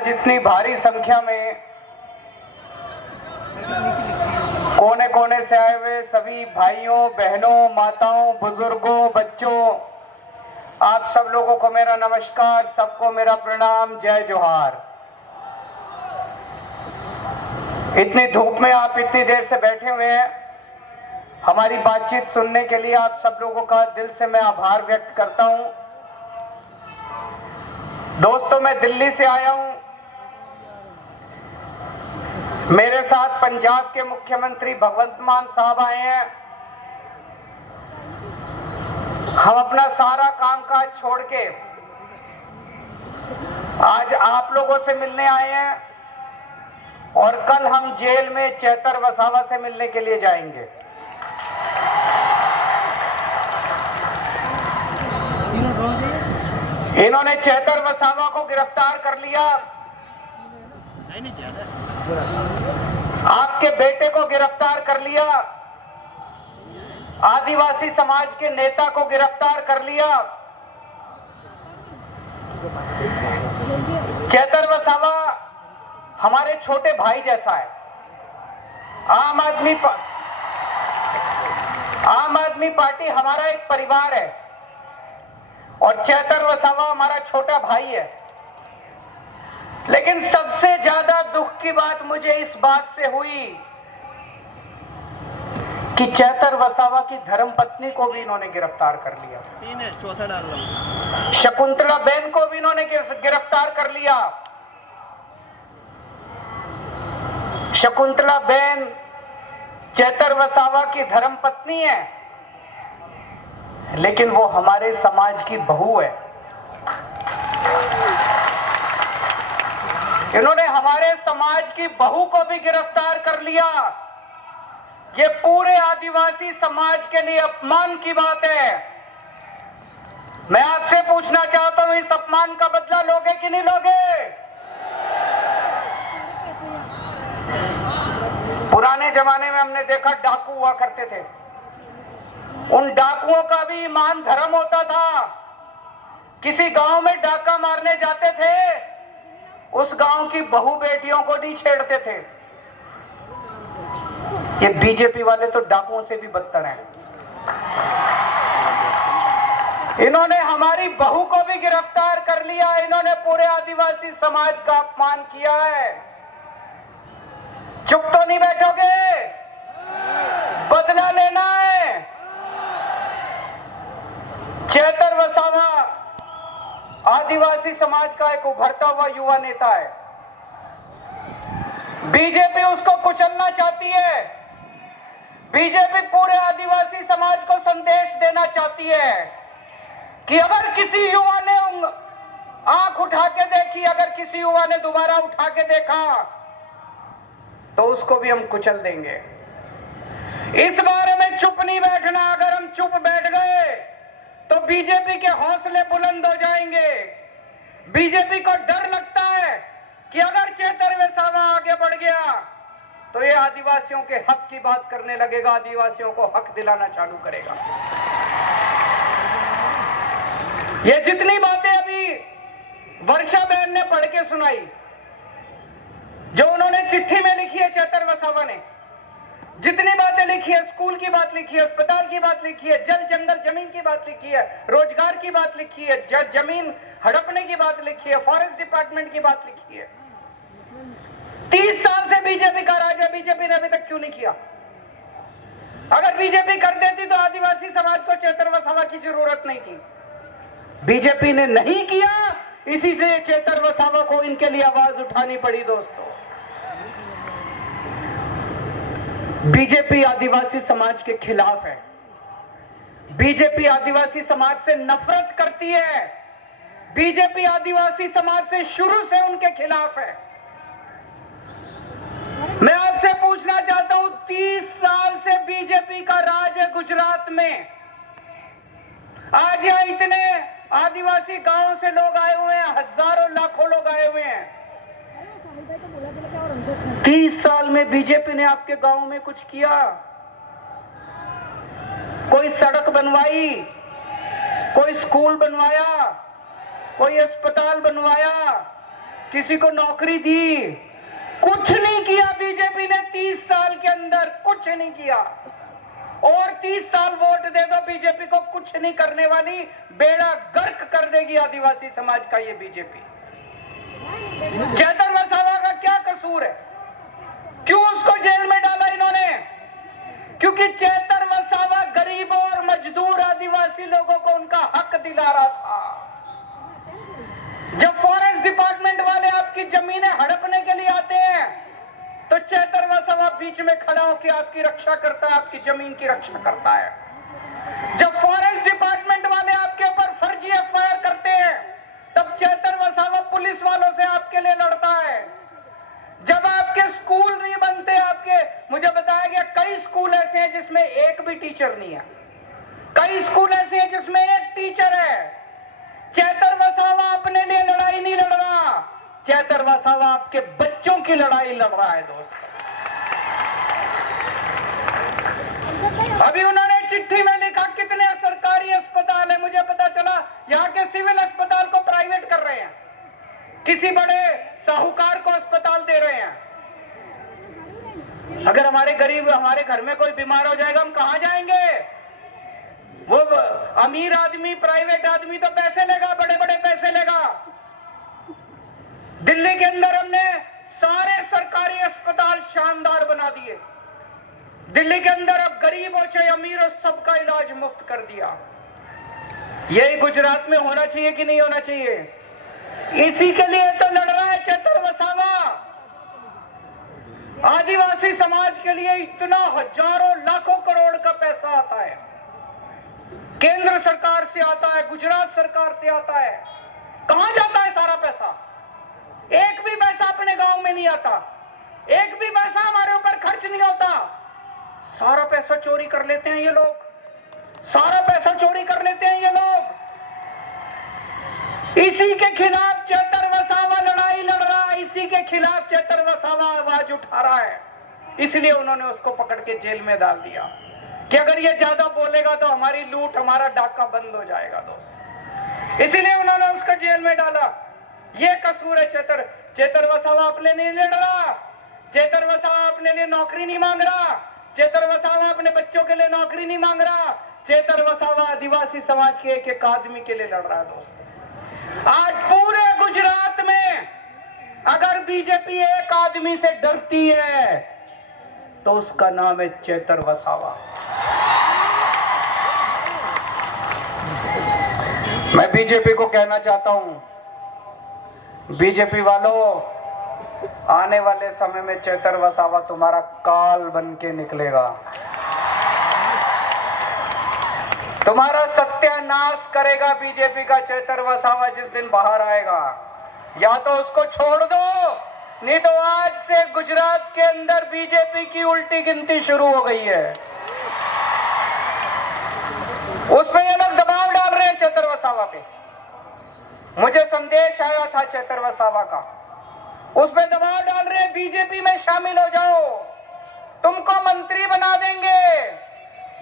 आज इतनी भारी संख्या में कोने कोने से आए हुए सभी भाइयों, बहनों, माताओं, बुजुर्गों, बच्चों, आप सब लोगों को मेरा नमस्कार, सबको मेरा प्रणाम, जय जोहार। इतनी धूप में आप इतनी देर से बैठे हुए हैं, हमारी बातचीत सुनने के लिए आप सब लोगों का दिल से मैं आभार व्यक्त करता हूं। दोस्तों, मैं दिल्ली से आया हूं। मेरे साथ पंजाब के मुख्यमंत्री भगवंत मान साहब आए हैं। हम अपना सारा कामकाज छोड़ के आज आप लोगों से मिलने आए हैं और कल हम जेल में चेतर वसावा से मिलने के लिए जाएंगे। इन्होंने चेतर वसावा को गिरफ्तार कर लिया, आपके बेटे को गिरफ्तार कर लिया, आदिवासी समाज के नेता को गिरफ्तार कर लिया। चेतर वसावा हमारे छोटे भाई जैसा है। आम आदमी पार्टी हमारा एक परिवार है और चेतर वसावा हमारा छोटा भाई है। लेकिन सबसे ज्यादा दुख की बात मुझे इस बात से हुई कि चेतर वसावा की धर्मपत्नी को भी इन्होंने गिरफ्तार कर लिया। शकुंतला बेन को भी इन्होंने गिरफ्तार कर लिया। शकुंतला बेन चेतर वसावा की धर्मपत्नी है, लेकिन वो हमारे समाज की बहू है। इन्होंने हमारे समाज की बहू को भी गिरफ्तार कर लिया। ये पूरे आदिवासी समाज के लिए अपमान की बात है। मैं आपसे पूछना चाहता हूं, इस अपमान का बदला लोगे कि नहीं लोगे? पुराने जमाने में हमने देखा डाकू हुआ करते थे। उन डाकुओं का भी ईमान धर्म होता था। किसी गांव में डाका मारने जाते थे, उस गांव की बहू बेटियों को नहीं छेड़ते थे। ये बीजेपी वाले तो डाकुओं से भी बदतर हैं। इन्होंने हमारी बहू को भी गिरफ्तार कर लिया। इन्होंने पूरे आदिवासी समाज का अपमान किया है। चुप तो नहीं बैठोगे? बदला लेना है। चेतर वसावा आदिवासी समाज का एक उभरता हुआ युवा नेता है। बीजेपी उसको कुचलना चाहती है। बीजेपी पूरे आदिवासी समाज को संदेश देना चाहती है कि अगर किसी युवा ने आंख उठा के देखी, अगर किसी युवा ने दोबारा उठा के देखा, तो उसको भी हम कुचल देंगे। इस बारे में चुप नहीं बैठना। अगर हम चुप बैठ गए तो बीजेपी के हौसले बुलंद हो जाएंगे। बीजेपी को डर लगता है कि अगर चेतर वसावा आगे बढ़ गया तो ये आदिवासियों के हक की बात करने लगेगा, आदिवासियों को हक दिलाना चालू करेगा। ये जितनी बातें अभी वर्षा बहन ने पढ़ के सुनाई, जो उन्होंने चिट्ठी में लिखी है चेतर वसावा ने, जितनी बातें लिखी है, स्कूल की बात लिखी है, अस्पताल की बात लिखी है, जल जंगल जमीन की बात लिखी है, रोजगार की बात लिखी है, जमीन हड़पने की बात लिखी है, फॉरेस्ट डिपार्टमेंट की बात लिखी है। 30 साल से बीजेपी का राज है, बीजेपी ने अभी तक क्यों नहीं किया? अगर बीजेपी कर देती तो आदिवासी समाज को चेतर वसावा की जरूरत नहीं थी। बीजेपी ने नहीं किया, इसी से चेतर वसावा को इनके लिए आवाज उठानी पड़ी। दोस्तों, बीजेपी आदिवासी समाज के खिलाफ है। बीजेपी आदिवासी समाज से नफरत करती है। बीजेपी आदिवासी समाज से शुरू से उनके खिलाफ है। मैं आपसे पूछना चाहता हूं, 30 साल से बीजेपी का राज है गुजरात में। आज यहां इतने आदिवासी गांवों से लोग आए हुए हैं, हजारों लाखों लोग आए हुए हैं। 30 साल में बीजेपी ने आपके गांव में कुछ किया? कोई सड़क बनवाई, कोई स्कूल बनवाया, कोई अस्पताल बनवाया, किसी को नौकरी दी? कुछ नहीं किया बीजेपी ने 30 साल के अंदर, कुछ नहीं किया। और 30 साल वोट दे दो बीजेपी को, कुछ नहीं करने वाली, बेड़ा गर्क कर देगी आदिवासी समाज का ये बीजेपी। चेतन वसावा का क्या कसूर है? क्यों उसको जेल में डाला इन्होंने? क्योंकि चेतन वसावा गरीबों और मजदूर आदिवासी लोगों को उनका हक दिला रहा था। जब फॉरेस्ट डिपार्टमेंट वाले आपकी जमीनें हड़पने के लिए आते हैं तो चेतन वसावा बीच में खड़ा होकर आपकी रक्षा करता है, आपकी जमीन की रक्षा करता है। जब फॉरेस्ट डिपार्टमेंट वाले आपके ऊपर फर्जी एफआईआर करते हैं तब चेतन वसावा पुलिस वालों से आपके लिए लड़ता है। जब आपके स्कूल नहीं बनते, मुझे बताया गया कई स्कूल ऐसे हैं जिसमें एक भी टीचर नहीं है, कई स्कूल ऐसे हैं जिसमें एक टीचर है। चेतन वसावा अपने लिए लड़ाई नहीं लड़ रहा, चेतन वसावा आपके बच्चों की लड़ाई लड़ रहा है दोस्त। अभी उन्होंने चिट्ठी में लिखा कितने सरकारी अस्पताल है, मुझे पता चला यहाँ के सिविल अस्पताल को प्राइवेट कर रहे हैं, किसी बड़े साहूकार को अस्पताल दे रहे हैं। अगर हमारे गरीब, हमारे घर में कोई बीमार हो जाएगा, हम कहां जाएंगे? वो अमीर आदमी, प्राइवेट आदमी तो पैसे लेगा, बड़े बड़े पैसे लेगा। दिल्ली के अंदर हमने सारे सरकारी अस्पताल शानदार बना दिए। दिल्ली के अंदर अब गरीब हो चाहे अमीर हो, सबका इलाज मुफ्त कर दिया। यही गुजरात में होना चाहिए कि नहीं होना चाहिए? इसी के लिए तो लड़ रहा है चेतन वसावा। आदिवासी समाज के लिए इतना हजारों लाखों करोड़ का पैसा आता है, केंद्र सरकार से आता है, गुजरात सरकार से आता है। कहां जाता है सारा पैसा? एक भी पैसा अपने गांव में नहीं आता, एक भी पैसा हमारे ऊपर खर्च नहीं होता। सारा पैसा चोरी कर लेते हैं ये लोग, सारा पैसा चोरी कर लेते हैं ये लोग। इसी के खिलाफ चेतन वसावा लड़ाई लड़ रहा है, इसी के खिलाफ चेतन वसावा आवाज उठा रहा है। इसलिए उन्होंने उसको पकड़ के जेल में डाल दिया कि अगर ये ज्यादा बोलेगा तो हमारी लूट, हमारा डाका बंद हो जाएगा दोस्त। इसीलिए उन्होंने उसको जेल में डाला। ये कसूर है चेतन वसावा अपने लिए लड़ रहा, चेतन वसावा अपने लिए नौकरी नहीं मांग रहा, चेतन वसावा अपने बच्चों के लिए नौकरी नहीं मांग रहा, चेतन वसावा आदिवासी समाज के एक एक आदमी के लिए लड़ रहा है दोस्तों। आज पूरे गुजरात में अगर बीजेपी एक आदमी से डरती है तो उसका नाम है चेतन वसावा। मैं बीजेपी को कहना चाहता हूं, बीजेपी वालों, आने वाले समय में चेतन वसावा तुम्हारा काल बन के निकलेगा, तुम्हारा सत्यानाश करेगा बीजेपी का चेतन वसावा जिस दिन बाहर आएगा। या तो उसको छोड़ दो, नहीं तो आज से गुजरात के अंदर बीजेपी की उल्टी गिनती शुरू हो गई है। उसमें ये लोग दबाव डाल रहे हैं चेतन वसावा पे। मुझे संदेश आया था चेतन वसावा का, उसमें दबाव डाल रहे हैं बीजेपी में शामिल हो जाओ, तुमको मंत्री बना देंगे,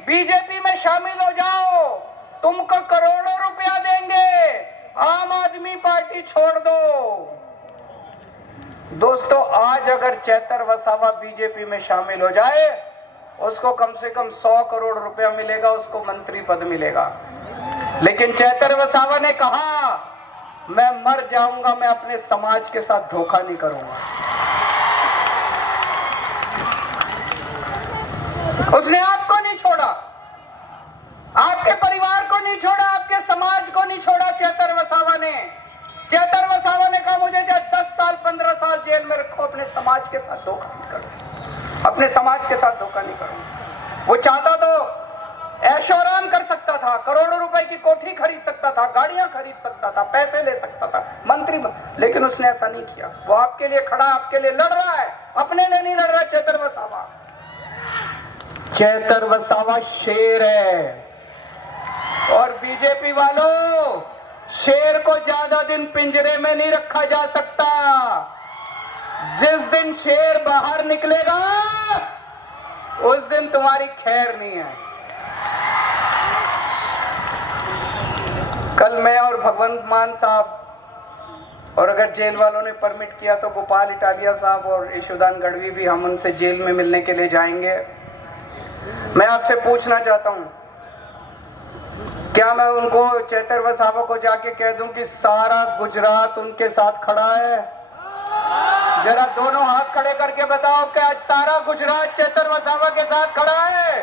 बीजेपी में शामिल हो जाओ, तुमको करोड़ों रुपया देंगे, आम आदमी पार्टी छोड़ दो। दोस्तों, आज अगर चेतन वसावा बीजेपी में शामिल हो जाए, उसको कम से कम 100 करोड़ रुपया मिलेगा, उसको मंत्री पद मिलेगा। लेकिन चेतन वसावा ने कहा, मैं मर जाऊंगा, मैं अपने समाज के साथ धोखा नहीं करूंगा। उसने आपको नहीं छोड़ा, आपके परिवार को नहीं छोड़ा, आपके समाज को नहीं छोड़ा। चेतन वसावा ने कहा, मुझे चाहे 10 साल 15 साल जेल में रखो, अपने समाज के साथ धोखा नहीं करूं, अपने समाज के साथ धोखा नहीं करूं। वो चाहता तो ऐशो आराम कर सकता था, करोड़ों रुपए की कोठी खरीद सकता था, गाड़ियां खरीद सकता था, पैसे ले सकता था, मंत्री, लेकिन उसने ऐसा नहीं किया। वो आपके लिए खड़ा, आपके लिए लड़ रहा है, अपने लिए नहीं लड़ रहा। चेतन वसावा शेर है। और बीजेपी वालों, शेर को ज्यादा दिन पिंजरे में नहीं रखा जा सकता। जिस दिन शेर बाहर निकलेगा उस दिन तुम्हारी खैर नहीं है। कल मैं और भगवंत मान साहब और अगर जेल वालों ने परमिट किया तो गोपाल इटालिया साहब और यशोदान गढ़वी भी, हम उनसे जेल में मिलने के लिए जाएंगे। मैं आपसे पूछना चाहता हूं, क्या मैं उनको चेतर वसावा को जाके कह दूं कि सारा गुजरात उनके साथ खड़ा है? जरा दोनों हाथ खड़े करके बताओ, क्या सारा गुजरात चेतर वसावा के साथ खड़ा है?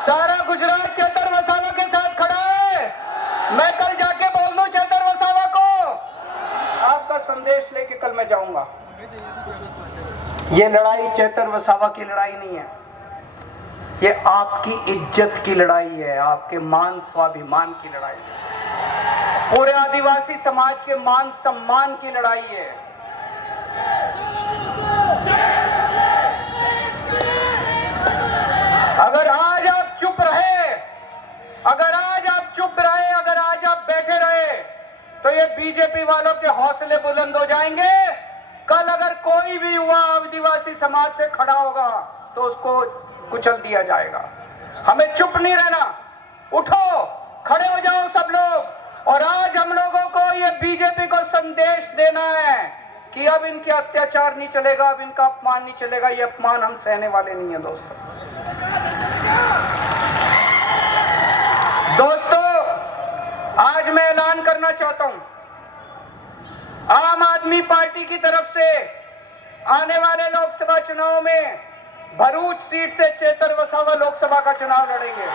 सारा गुजरात चेतर वसावा के साथ खड़ा है? मैं कल जाके बोल दूं चेतर वसावा को, आपका संदेश लेके कल मैं जाऊंगा। ये लड़ाई चेतर वसावा की लड़ाई नहीं है, ये आपकी इज्जत की लड़ाई है, आपके मान स्वाभिमान की लड़ाई है, पूरे आदिवासी समाज के मान सम्मान की लड़ाई है। अगर आज आप चुप रहे, अगर आज आप चुप रहे, अगर आज आप बैठे रहे, तो ये बीजेपी वालों के हौसले बुलंद हो जाएंगे। कल अगर कोई भी युवा आदिवासी समाज से खड़ा होगा तो उसको कुचल दिया जाएगा। हमें चुप नहीं रहना, उठो, खड़े हो जाओ सब लोग। और आज हम लोगों को ये बीजेपी को संदेश देना है कि अब इनके अत्याचार नहीं चलेगा, अब इनका अपमान नहीं चलेगा। ये अपमान हम सहने वाले नहीं है दोस्तों, आज मैं ऐलान करना चाहता हूं, आम आदमी पार्टी की तरफ से आने वाले लोकसभा चुनाव में भरूच सीट से चेतर वसावा लोकसभा का चुनाव लड़ेंगे।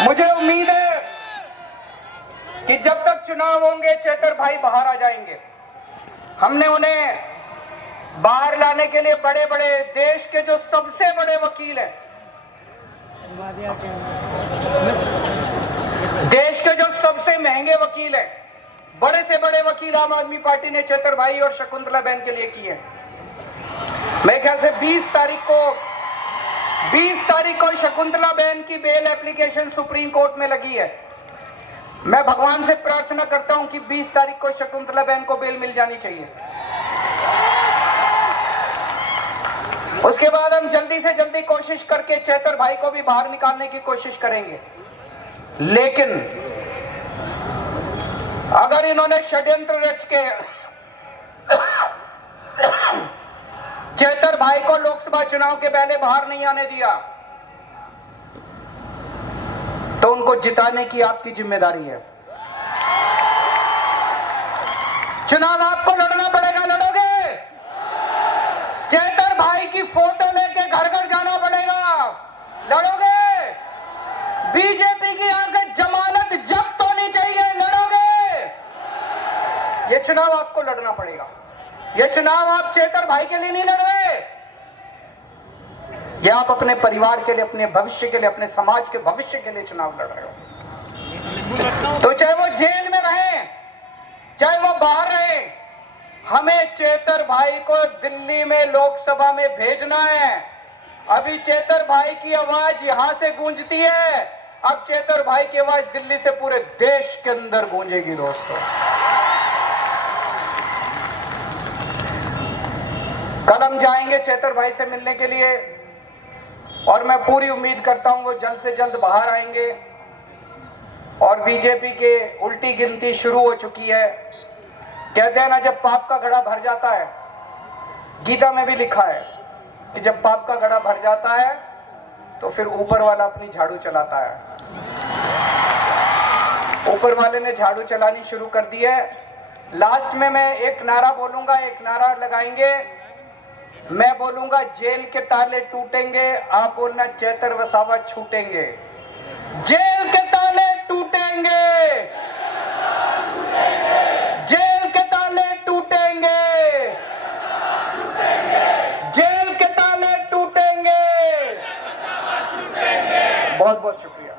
मुझे उम्मीद है कि जब तक चुनाव होंगे चेतर भाई बाहर आ जाएंगे। हमने उन्हें बाहर लाने के लिए बड़े बड़े देश के जो सबसे बड़े वकील हैं, देश के जो सबसे महंगे वकील हैं, बड़े से बड़े वकील आम आदमी पार्टी ने चेतर भाई और शकुंतला बहन के लिए किए। मेरे ख्याल से 20 तारीख को शकुंतला बहन की बेल एप्लीकेशन सुप्रीम कोर्ट में लगी है। मैं भगवान से प्रार्थना करता हूं कि 20 तारीख को शकुंतला बहन को बेल मिल जानी चाहिए। उसके बाद हम जल्दी से जल्दी कोशिश करके चेतर भाई को भी बाहर निकालने की कोशिश करेंगे। लेकिन अगर इन्होंने षड्यंत्र रच के चेतर भाई को लोकसभा चुनाव के पहले बाहर नहीं आने दिया तो उनको जिताने की आपकी जिम्मेदारी है। चुनाव आपको लड़ना पड़ेगा, लड़ोगे? चेतर भाई की फोटो लेके घर घर जाना पड़ेगा, लड़ोगे? बीजेपी की यहां से जमानत जब्त होनी चाहिए, लड़ोगे? ये चुनाव आपको लड़ना पड़ेगा। ये चुनाव आप चेतर भाई के लिए नहीं लड़ रहे, ये आप अपने परिवार के लिए, अपने भविष्य के लिए, अपने समाज के भविष्य के लिए चुनाव लड़ रहे हो। तो चाहे वो जेल में रहे, चाहे वो बाहर रहे, हमें चेतर भाई को दिल्ली में लोकसभा में भेजना है। अभी चेतर भाई की आवाज यहां से गूंजती है, अब चेतर भाई की आवाज दिल्ली से पूरे देश के अंदर गूंजेगी दोस्तों। कल हम जाएंगे चेतर भाई से मिलने के लिए और मैं पूरी उम्मीद करता हूं वो जल्द से जल्द बाहर आएंगे। और बीजेपी के उल्टी गिनती शुरू हो चुकी है। कहते हैं ना, जब पाप का घड़ा भर जाता है, गीता में भी लिखा है कि जब पाप का घड़ा भर जाता है तो फिर ऊपर वाला अपनी झाड़ू चलाता है। ऊपर वाले ने झाड़ू चलानी शुरू कर दी है। लास्ट में मैं एक नारा बोलूंगा, एक नारा लगाएंगे। मैं बोलूंगा जेल के ताले टूटेंगे, आप बोलना चेतर वसावा छूटेंगे। जेल के ताले टूटेंगे, जेल के ताले टूटेंगे, जेल के ताले टूटेंगे, बहुत बहुत शुक्रिया।